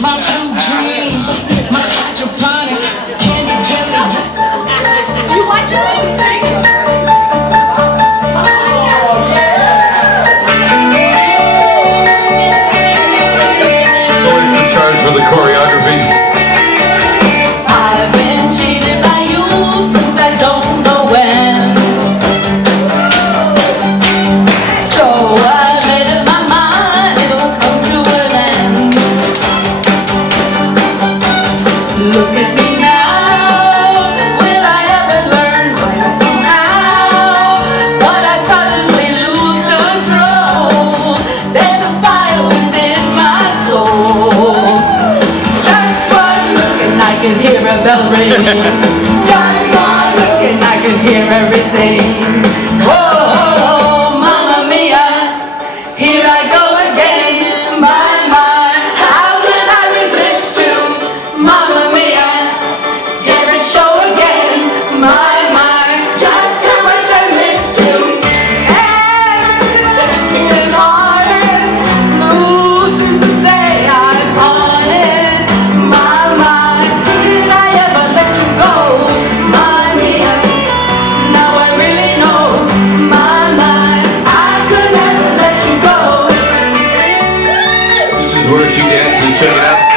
my blue dreams, my hydroponic, candy jelly. You watch your baby sing? Boys in charge for the choreography. I've been cheated by you since I don't know when. So I made up my mind it'll come to an end. Look at me now, will I ever learn? I don't know how, but I suddenly lose control. There's a fire within my soul. Just one look and I can hear a bell ring. Just one look and I can hear everything. Oh, Mamma Mia, here I go again. My, how can I resist you? Mamma Mia, does it show again? My, just how much I missed you. And it's getting harder, losing the day I parted. My, did I ever let you go? My Mia, now I really know. My, I could never let you go. This is where she dances. Check it out.